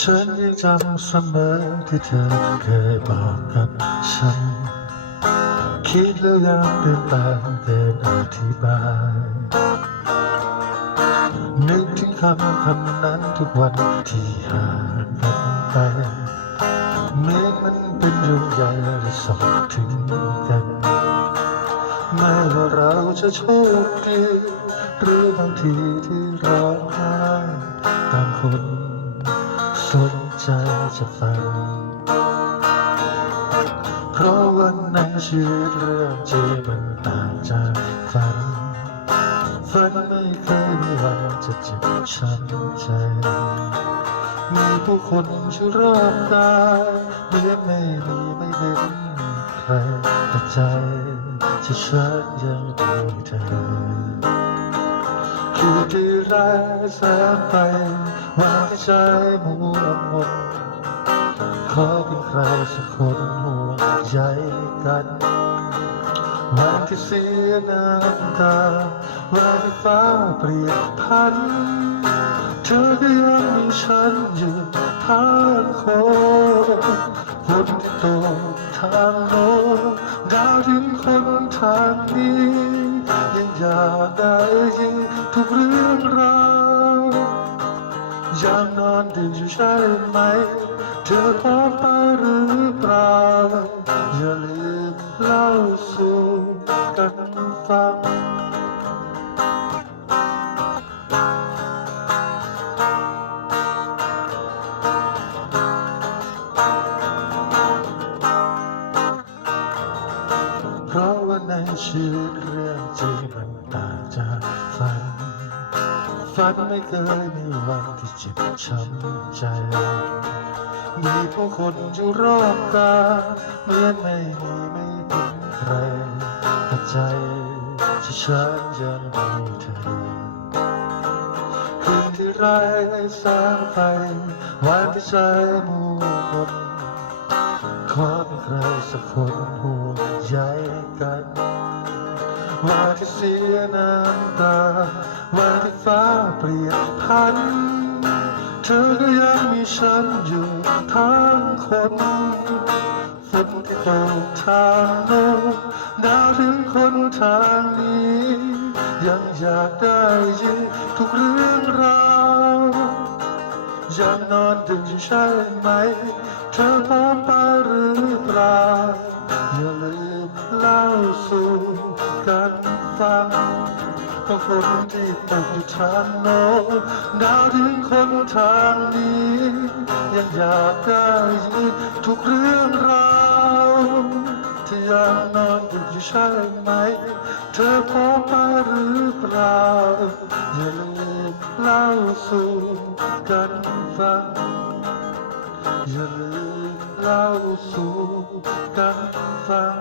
ฉันยังจำเสมอที่เธอเคยบอกกับฉันคิดแล้วยังเดินตามเดินอธิบายนึกถึงคำนั้นทุกวันที่ห่างกันไปเมฆมันเป็นดวงใหญ่และส่องถึงกันแม้ว่าเราจะโชคดีหรือบางทีที่ร้องไห้ต่างคนสนใจจะฟังเพราะวันนั้นชีวิตเรื่องจริงมันต่างจากฝันไม่เคยมีวันจะเจ็บช้ำใจมีผู้คนอยู่รอบกายเหมือนไม่มีไม่เห็นใครแต่ใจที่ฉันยังมีเธอคือที่แรกแสงไฟวางใจมัวมนขอเป็นใครสักคนห่วงใยกันวันที่เสียน้ำตาวันที่ฟ้าเปลี่ยนพันเธอก็ยังมีฉันอยู่ทางโค้งฝนที่ตกทางโน้นดาวถึงคนทางนี้ยังอยากได้ยินทุกเรื่องราวยังนอนดึกอยู่ใช่ไหมเธอพบไปหรือเปล่าอย่าลืมเล่าสู่กันฟังเพราะว่าในชีวิตเรื่องจริงมันต่างจากฝันไม่เคยมีวันที่เจ็บช้ำใจมีผู้คนอยู่รอบกายเหมือนไม่มีไม่เห็นใครแต่ใจที่ฉันยังมีเธอคืนที่ไร้แสงไฟวันที่ใจมัวมนขอเป็นใครสักคนห่วงใยกันวันที่เสียน้ำตาวันที่ฟ้าเปลี่ยนพันเธอก็ยังมีฉันอยู่ทั้งคนฝนที่ตกทางโน้นดาวถึงคนทางนี้ยังอยากได้ยินทุกเรื่องราวยังนอนดึกอยู่ใช่ไหมเธอพบไปหรือเปล่าอย่าลืมเล่าสู่กันฟังก็ฝนที่ตกอยู่ทางโน้นดาวถึงคนทางนี้ยังอยากได้ยินทุกเรื่องราวที่ยังนอนดึกอยู่ใช่ไหมเธอพบไปหรือเปล่าอย่าลืมเล่าสู่กันฟังอย่าลืมเล่าสู่กันฟัง